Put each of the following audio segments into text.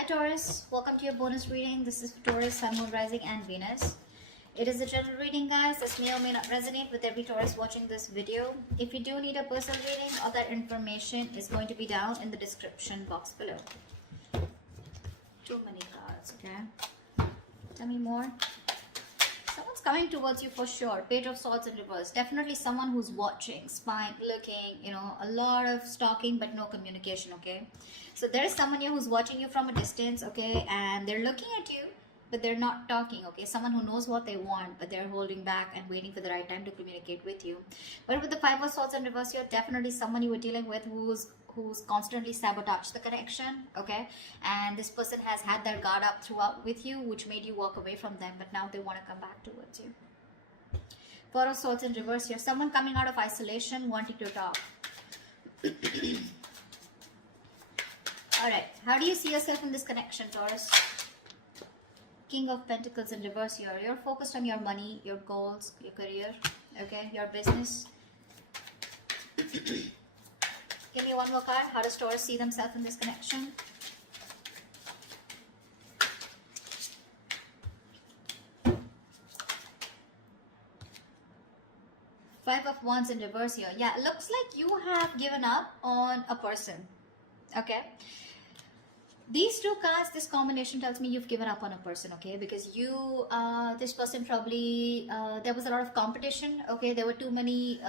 Hi Taurus, welcome to your bonus reading. This is for Taurus, Sun, Moon, Rising and Venus. It is a general reading, guys. This may or may not resonate with every Taurus watching this video. If you do need a personal reading, all that information is going to be down in the description box below. Too many cards, okay? Tell me more. Someone's coming towards you for sure. Page of Swords in reverse. Definitely someone who's watching, spying, looking, a lot of stalking but no communication, okay? So there is someone here who's watching you from a distance, okay? And they're looking at you, but they're not talking, okay? Someone who knows what they want, but they're holding back and waiting for the right time to communicate with you. But with the Five of Swords in reverse, you're definitely someone you were dealing with who's constantly sabotaged the connection, okay? And this person has had their guard up throughout with you, which made you walk away from them, but now they want to come back towards you. Four of Swords in reverse here. Someone coming out of isolation, wanting to talk. Alright, how do you see yourself in this connection, Taurus? King of Pentacles in reverse here. You're focused on your money, your goals, your career, okay, your business. Give me one more card. How does Taurus see themselves in this connection? Five of Wands in reverse here. Yeah, it looks like you have given up on a person, okay? These two cards, this combination tells me you've given up on a person, okay? Because you, this person probably, there was a lot of competition, okay? There were too many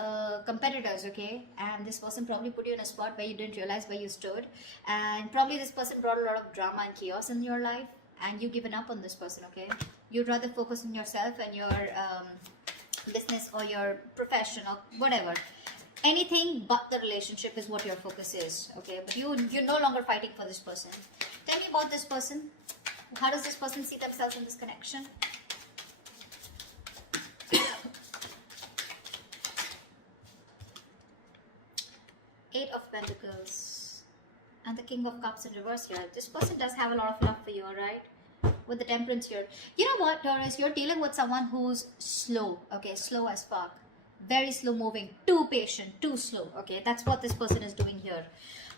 competitors, okay? And this person probably put you in a spot where you didn't realize where you stood. And probably this person brought a lot of drama and chaos in your life. And you've given up on this person, okay? You'd rather focus on yourself and your business or your profession or whatever. Anything but the relationship is what your focus is, okay? But you're no longer fighting for this person. Tell me about this person. How does this person see themselves in this connection? Eight of Pentacles and the King of Cups in reverse here. This person does have a lot of love for you, alright? With the Temperance here. You know what, Taurus? You're dealing with someone who's slow, okay? Slow as fuck. Very slow moving, too patient, too slow, okay? That's what this person is doing here.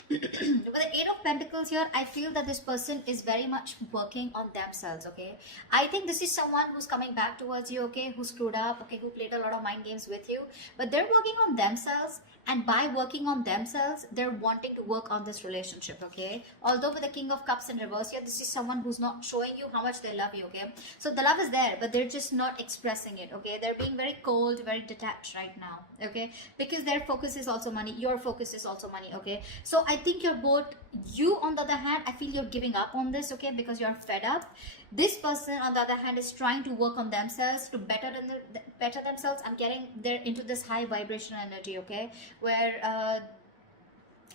With the Eight of Pentacles here, I feel that this person is very much working on themselves, okay? I think this is someone who's coming back towards you, okay? Who screwed up, okay? Who played a lot of mind games with you. But they're working on themselves. And by working on themselves, they're wanting to work on this relationship, okay? Although with the King of Cups in reverse here, this is someone who's not showing you how much they love you, okay? So the love is there, but they're just not expressing it, okay? They're being very cold, very detached right now, okay? Because their focus is also money. Your focus is also money, okay? So I think you're both, you on the other hand, I feel you're giving up on this, okay? Because you're fed up. This person on the other hand is trying to work on themselves to better themselves and getting there into this high vibration energy, okay? Where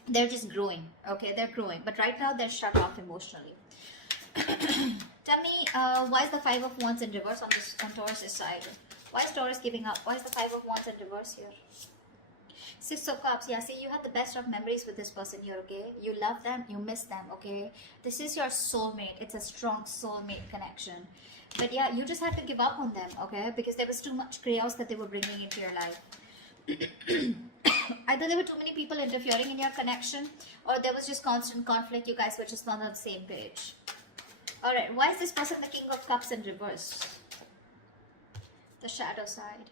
they're just growing, okay? They're growing, but right now they're shut off emotionally. Tell me, why is the Five of Wands in reverse on Taurus's side? Why is Taurus giving up? Why is the Five of Wands in reverse here? Six of Cups. Yeah, see, you had the best of memories with this person here, okay? You love them, you miss them, okay? This is your soulmate. It's a strong soulmate connection. But yeah, you just had to give up on them, okay? Because there was too much chaos that they were bringing into your life. Either there were too many people interfering in your connection, or there was just constant conflict. You guys were just not on the same page. Alright, why is this person the King of Cups in reverse? The shadow side.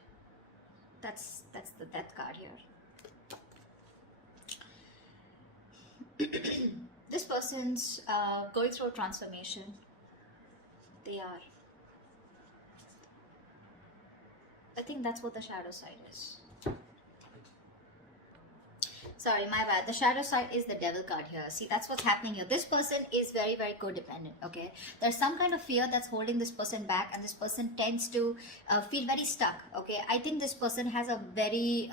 That's the death card here. This person's going through a transformation. They are. I think that's what the shadow side is. Sorry, my bad. The shadow side is the devil card here. See, that's what's happening here. This person is very, very codependent, okay? There's some kind of fear that's holding this person back, and this person tends to feel very stuck, okay? I think this person has a very...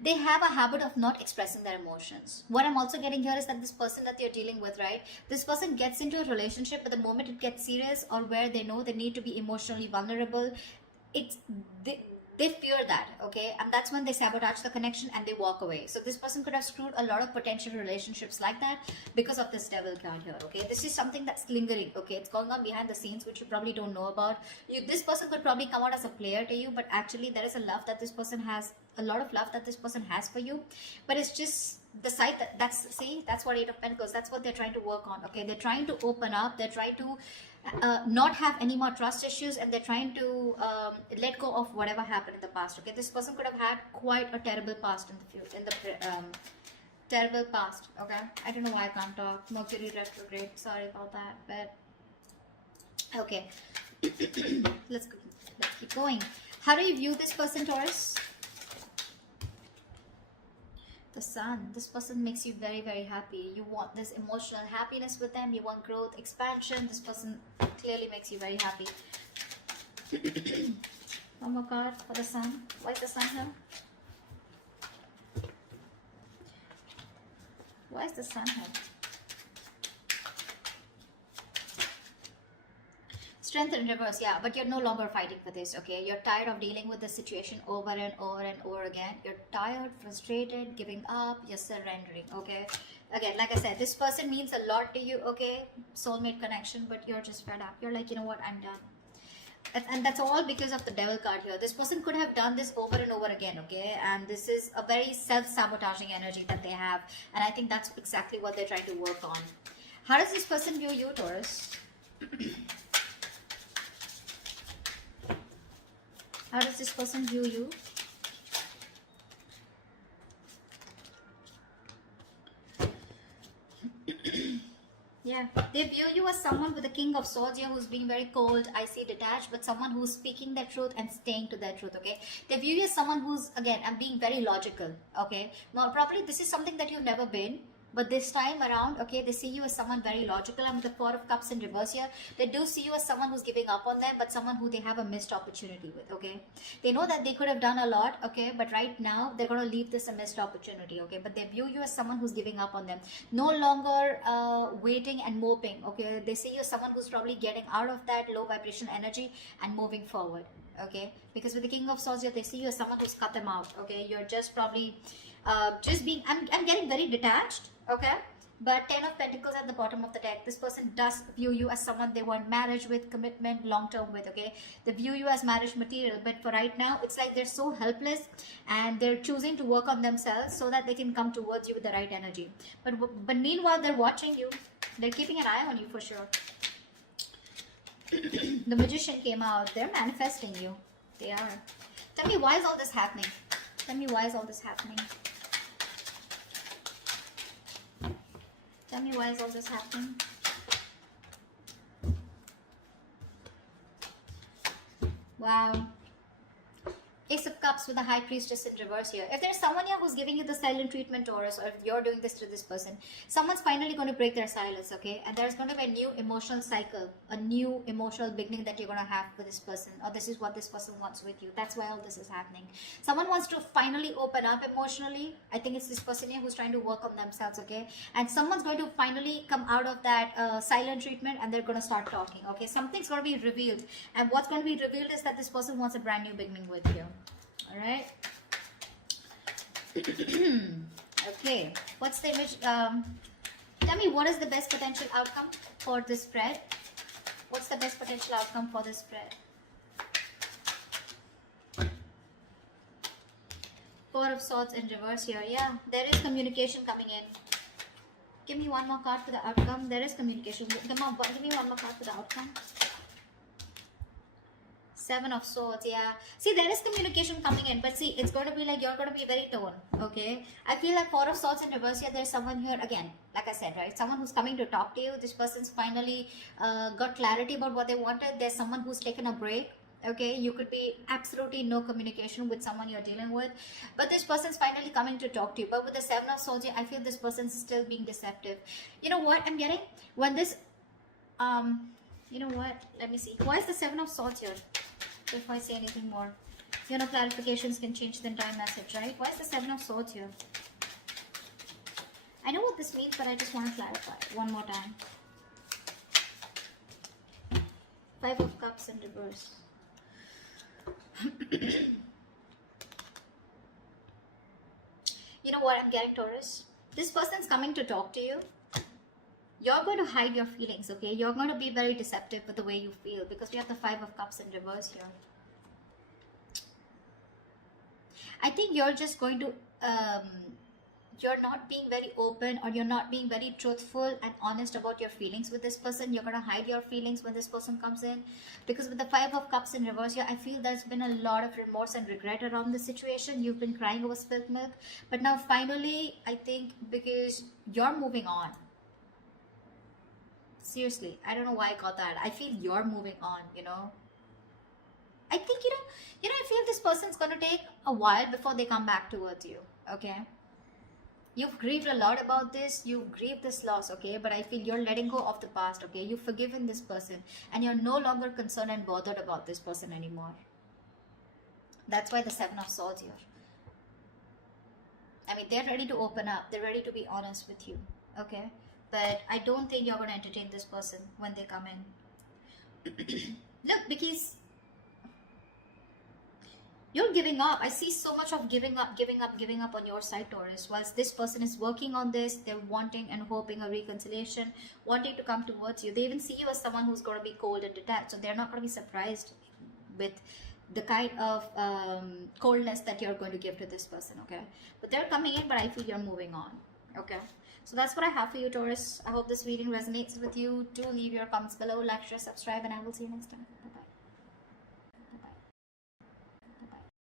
they have a habit of not expressing their emotions. What I'm also getting here is that this person that you're dealing with, right? This person gets into a relationship, but the moment it gets serious or where they know they need to be emotionally vulnerable, they fear that, okay? And that's when they sabotage the connection and they walk away. So this person could have screwed a lot of potential relationships like that because of this devil card here, okay? This is something that's lingering, okay? It's going on behind the scenes, which you probably don't know about. This person could probably come out as a player to you, but actually there is a love that this person has a lot of love that this person has for you, but it's just the side that's what Eight of Pentacles, that's what they're trying to work on. Okay, they're trying to open up, they're trying to not have any more trust issues, and they're trying to let go of whatever happened in the past. Okay, this person could have had quite a terrible past in the future, terrible past. Okay, I don't know why I can't talk. Mercury retrograde, sorry about that, but okay. let's keep going. How do you view this person, Taurus? The Sun. This person makes you very, very happy. You want this emotional happiness with them. You want growth, expansion. This person clearly makes you very happy. One more card for the Sun. Why is the Sun here? Why is the Sun here? Strength in reverse, yeah, but you're no longer fighting for this, okay? You're tired of dealing with the situation over and over and over again. You're tired, frustrated, giving up, you're surrendering, okay? Again, like I said, this person means a lot to you, okay? Soulmate connection, but you're just fed up. You're like, you know what, I'm done. And that's all because of the Devil card here. This person could have done this over and over again, okay? And this is a very self-sabotaging energy that they have. And I think that's exactly what they're trying to work on. How does this person view you, Taurus? How does this person view you? Yeah, they view you as someone with the King of Swords here who's being very cold, icy, detached, but someone who's speaking their truth and staying to their truth, okay? They view you as someone who's, again, I'm being very logical, okay? Now, probably this is something that you've never been, but this time around, okay, they see you as someone very logical. And with the Four of Cups in reverse here, they do see you as someone who's giving up on them, but someone who they have a missed opportunity with, okay? They know that they could have done a lot, okay, but right now they're going to leave this a missed opportunity, okay? But they view you as someone who's giving up on them. No longer waiting and moping, okay? They see you as someone who's probably getting out of that low vibration energy and moving forward, okay? Because with the King of Swords here, they see you as someone who's cut them out, okay? You're just probably just being, I'm getting very detached, okay? But Ten of Pentacles at the bottom of the deck, this person does view you as someone they want marriage with, commitment, long-term with, okay? They view you as marriage material, but for right now, it's like they're so helpless and they're choosing to work on themselves so that they can come towards you with the right energy. But meanwhile, they're watching you. They're keeping an eye on you for sure. The Magician came out. They're manifesting you. They are. Tell me, why is all this happening? Tell me, why is all this happening? Tell me, why is all this happening? Wow. Ace of Cups with the High Priestess in reverse here. If there's someone here who's giving you the silent treatment, Taurus, or if you're doing this to this person, someone's finally going to break their silence, okay? And there's going to be a new emotional cycle, a new emotional beginning that you're going to have with this person, or this is what this person wants with you. That's why all this is happening. Someone wants to finally open up emotionally. I think it's this person here who's trying to work on themselves, okay? And someone's going to finally come out of that silent treatment and they're going to start talking, okay? Something's going to be revealed. And what's going to be revealed is that this person wants a brand new beginning with you. All right. Okay. What's the image? Tell me, what is the best potential outcome for this spread? What's the best potential outcome for this spread? Four of Swords in reverse here. Yeah, there is communication coming in. Give me one more card for the outcome. There is communication. Come on, give me one more card for the outcome. Seven of Swords, yeah. See, there is communication coming in, but see, it's going to be like you're going to be very torn, okay? I feel like Four of Swords in reverse here, there's someone here, again, like I said, right? Someone who's coming to talk to you. This person's finally got clarity about what they wanted. There's someone who's taken a break, okay? You could be absolutely no communication with someone you're dealing with, but this person's finally coming to talk to you. But with the Seven of Swords here, I feel this person's still being deceptive. You know what I'm getting? When this, you know what? Let me see. Why is the Seven of Swords here? If I say anything more, you know, clarifications can change the entire message, right? Why is the Seven of Swords here? I know what this means, but I just want to clarify one more time. Five of Cups in reverse. You know what I'm getting, Taurus? This person's coming to talk to you. You're going to hide your feelings, okay? You're going to be very deceptive with the way you feel because we have the Five of Cups in reverse here. I think you're just going to you're not being very open, or you're not being very truthful and honest about your feelings with this person. You're going to hide your feelings when this person comes in, because with the Five of Cups in reverse here, I feel there's been a lot of remorse and regret around the situation. You've been crying over spilled milk, but now finally, I think because you're moving on. Seriously, I don't know why I got that. I feel you're moving on, you know. I think, I feel this person's going to take a while before they come back towards you. Okay, you've grieved a lot about this, you've grieved this loss, okay, but I feel you're letting go of the past, okay, you've forgiven this person, and you're no longer concerned and bothered about this person anymore. That's why the Seven of Swords here. I mean, they're ready to open up, they're ready to be honest with you, okay, but I don't think you're going to entertain this person when they come in. Look, because you're giving up. I see so much of giving up on your side, Taurus. Whilst this person is working on this, they're wanting and hoping a reconciliation, wanting to come towards you. They even see you as someone who's going to be cold and detached, so they're not going to be surprised with the kind of coldness that you're going to give to this person, okay? But they're coming in, but I feel you're moving on, okay? So that's what I have for you, Taurus. I hope this reading resonates with you. Do leave your comments below, like, share, subscribe, and I will see you next time. Bye-bye.